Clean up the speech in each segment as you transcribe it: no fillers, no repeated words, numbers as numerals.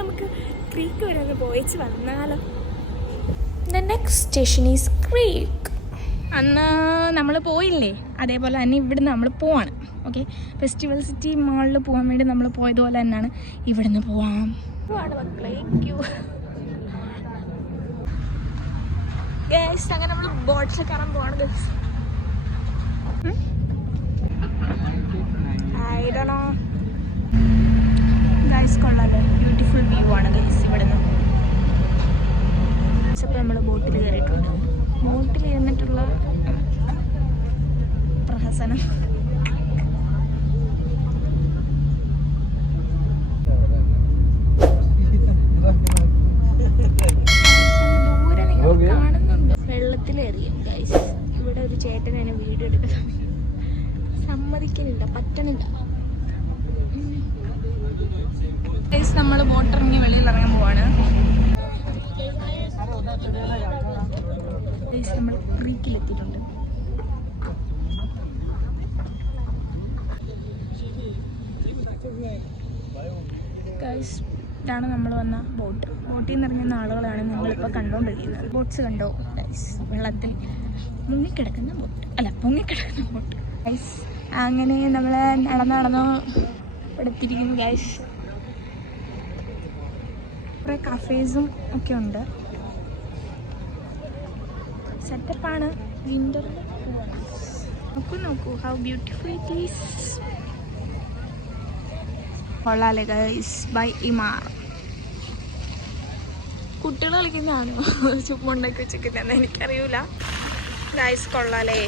നമുക്ക് ക്രീക്ക് വരെ ഒന്ന് പോയിച്ച് വന്നാലോ. The next station is Creek. അന്ന് നമ്മൾ പോയില്ലേ, അതേപോലെ തന്നെ ഇവിടുന്ന് നമ്മൾ പോവാണ്. ഓക്കെ, ഫെസ്റ്റിവൽ സിറ്റി മാളിൽ പോകാൻ വേണ്ടി നമ്മൾ പോയതുപോലെ തന്നെയാണ് ഇവിടുന്ന് പോവാം. അങ്ങനെ നമ്മൾ ബോട്ടിൽ കയറാൻ പോവാണ്. ഗൈസ് കൊള്ളാലോ, ബ്യൂട്ടിഫുൾ വ്യൂ ആണ് ഗൈസ് ഇവിടുന്ന്. അപ്പോൾ നമ്മൾ ബോട്ടിൽ കയറിയിട്ടുണ്ട്. ബോട്ടിൽ ഇരുന്നിട്ടുള്ള പ്രഹസനം ദൂരെ നിങ്ങൾ കാണുന്നുണ്ടോ? വെള്ളത്തിലെറിയും ഗൈസ്. ഇവിടെ ഒരു ചേട്ടൻ എന്നെ വീഡിയോ എടുക്കുന്നത് സമ്മതിക്കുന്നില്ല, പറ്റണില്ല. ഗൈസ് നമ്മൾ ബോട്ടിറങ്ങി വെളിയിൽ ഇറങ്ങാൻ പോവാണ്. നമ്മൾ ക്രീക്കിലെത്തിയിട്ടുണ്ട്. ഗൈസ് ഇതാണ് നമ്മൾ വന്ന ബോട്ട്. ബോട്ടിൽ നിന്ന് ഇറങ്ങുന്ന ആളുകളാണ് നിങ്ങളിപ്പോൾ കണ്ടുകൊണ്ടിരിക്കുന്നത്. ബോട്ട്സ് കണ്ടോ ഗൈസ്? വെള്ളത്തിൽ മുങ്ങിക്കിടക്കുന്ന ബോട്ട്, അല്ല പൊങ്ങിക്കിടക്കുന്ന ബോട്ട് ഗൈസ്. അങ്ങനെ നമ്മൾ നടന്നോ എടുത്തിരിക്കുന്നു ഗൈസ്. കുറേ കഫേസും ഒക്കെ ഉണ്ട്. സെറ്റപ്പാണ്. വിൻ്റർ നോക്കൂ ഹൗ ബ്യൂട്ടിഫുൾ ഇറ്റ് ഈസ്. കൊള്ളാലേ ഗൈസ്, ബൈ ഇമാർ. കുട്ടികൾ കളിക്കുന്നതാണോ ചുമ്മുണ്ടാക്കി വെച്ചിരിക്കുന്നതെന്ന് എനിക്കറിയില്ല ഗൈസ്. കൊള്ളാലേ,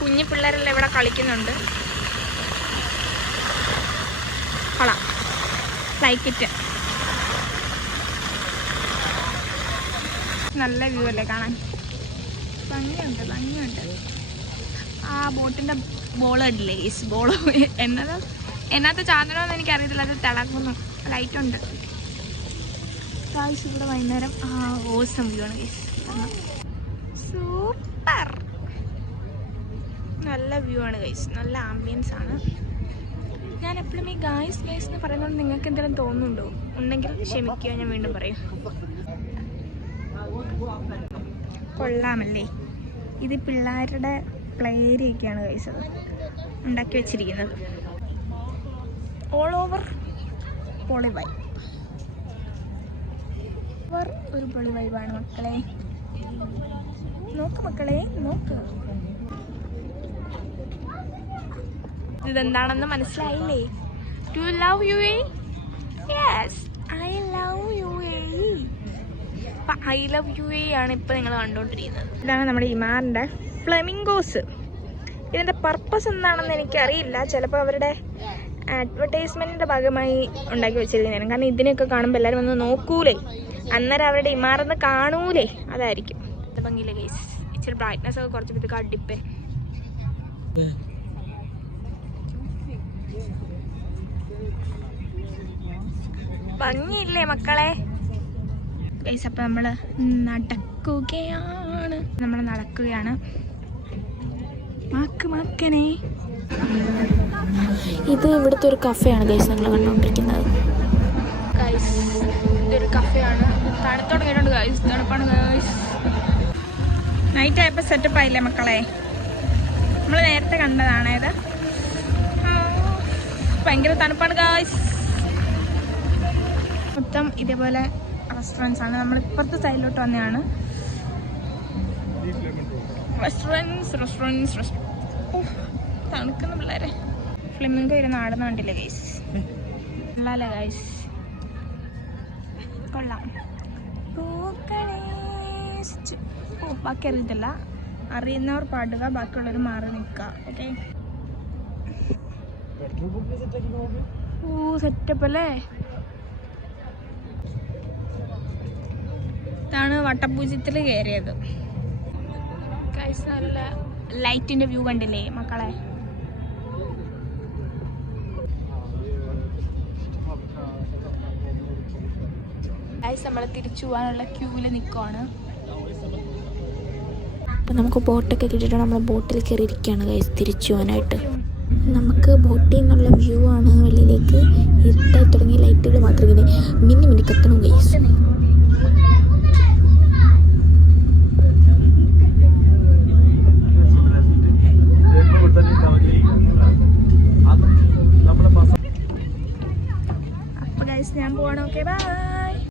കുഞ്ഞു പിള്ളേരെല്ലാം ഇവിടെ കളിക്കുന്നുണ്ട്. കൊള്ളാം, ലൈക്ക് ഇറ്റ്. നല്ല വ്യൂ അല്ലേ കാണാൻ? ഭംഗിയുണ്ട്. ആ ബോട്ടിൻ്റെ ബോൾ കണ്ടില്ലേ ഗൈസ്? ബോൾ എന്നത്തെ ചാനലോന്ന് എനിക്കറിയത്തില്ല, അത് തിളങ്ങുന്നു, ലൈറ്റുണ്ട് ഗൈസ്. ഇവിടെ വൈകുന്നേരം ഓസം വ്യൂ ആണ് ഗൈസ്. സൂപ്പർ, നല്ല വ്യൂ ആണ് ഗൈസ്, നല്ല ആംബിയൻസ് ആണ്. ഞാൻ എപ്പോഴും ഈ ഗൈസ് എന്ന് പറയുന്നത് നിങ്ങൾക്ക് എന്തെങ്കിലും തോന്നുന്നുണ്ടോ? ഉണ്ടെങ്കിൽ ക്ഷമിക്കുക, ഞാൻ വീണ്ടും പറയും. കൊള്ളാമല്ലേ? ഇത് പിള്ളേരുടെ പ്ലേ ഏരിയയൊക്കെയാണ് ഗൈസ് അത് ഉണ്ടാക്കി വെച്ചിരിക്കുന്നത്. ഓൾ ഓവർ പൊളി വൈബ്. ഒരു പൊളി വൈബാണ് മക്കളെ. നോക്ക് മക്കളെ, നോക്ക്. ഇതെന്താണെന്ന് മനസ്സിലായില്ലേ? Do you love UAE? Yes, I love UAE. I love UAE ആണ് ഇപ്പോൾ നിങ്ങൾ കണ്ടുകൊണ്ടിരിക്കുന്നത്. ഇതാണ് നമ്മുടെ ഇമാറിൻ്റെ ഫ്ലെമിംഗോസ്. ഇതിൻ്റെ പർപ്പസ് എന്താണെന്ന് എനിക്കറിയില്ല. ചിലപ്പോൾ അവരുടെ അഡ്വർടൈസ്മെൻറ്റിൻ്റെ ഭാഗമായി ഉണ്ടാക്കി വെച്ചിരിക്കുന്നതാണ്. കാരണം ഇതിനെയൊക്കെ കാണുമ്പോൾ എല്ലാവരും വന്ന് നോക്കൂലേ, അന്നേരം അവരുടെ ഇമാറെന്ന് കാണൂലേ, അതായിരിക്കും. ഭംഗിയില്ലേ ഗൈസ്? ഇച്ചിരി ബ്രൈറ്റ്നസ് ഒക്കെ കുറച്ചപ്പോഴത്തേക്ക് അടിപ്പൻ. ഭംഗിയില്ലേ മക്കളെ? ഗൈസ് അപ്പം നമ്മൾ നടക്കുകയാണ്. മക്കനെ, ഇത് ഇവിടുത്തെ ഒരു കഫേയാണ് ഗൈസ് നിങ്ങൾ കണ്ടുകൊണ്ടിരിക്കുന്നത്. ഗൈസ് ഇതൊരു കഫേയാണ്. തണുത്തുടങ്ങിയിട്ടുണ്ട് ഗൈസ്, തണുപ്പാണ് ഗൈസ്. നൈറ്റ് ആയപ്പോൾ സെറ്റപ്പ് ആയില്ലേ മക്കളെ? നമ്മൾ നേരത്തെ കണ്ടതാണ് ഇത്. ഭയങ്കര തണുപ്പാണ് ഗൈസ്. മൊത്തം ഇതേപോലെ റെസ്റ്റോറൻറ്റ്സ് ആണ്. നമ്മൾ ഇപ്പുറത്തെ സൈഡിലോട്ട് വന്നതാണ്. റെസ്റ്റോറൻറ്റ്സ് തണുക്കുന്ന പിള്ളേരെ. ഫ്ലെമിംഗോ ഇരുന്ന് ആടുന്ന കണ്ടില്ലേ ഗൈസ്? കൊള്ളാലേ ഗൈസ്? കൊള്ളാം. ബാക്കി അറിയത്തില്ല, അറിയുന്നവർ പാടുക, ബാക്കിയുള്ളവർ മാറി നിൽക്കുക. ഓക്കെ, സെറ്റപ്പ് അല്ലേ? ഇതാണ് വട്ടപ്പൂജ്യത്തിൽ കയറിയത്. നല്ല ലൈറ്റിന്റെ വ്യൂ കണ്ടില്ലേ മക്കളെ? നമ്മൾ തിരിച്ചു പോകാനുള്ള ക്യൂവിൽ നിൽക്കുവാണ്. അപ്പം നമുക്ക് ബോട്ടൊക്കെ കിട്ടിയിട്ട് നമ്മൾ ബോട്ടിൽ കയറിയിരിക്കുകയാണ് ഗൈസ് തിരിച്ചു പോകാനായിട്ട്. നമുക്ക് ബോട്ടിൽ നിന്നുള്ള വ്യൂ ആണ് വെളിയിലേക്ക്. ഇരുട്ടായി തുടങ്ങിയ ലൈറ്റുകൾ മാത്രം ഇങ്ങനെ വേണ്ടി കത്തണു ഗൈസ്. അപ്പൊ ഗൈസ് ഞാൻ പോവാണ്. Okay bye.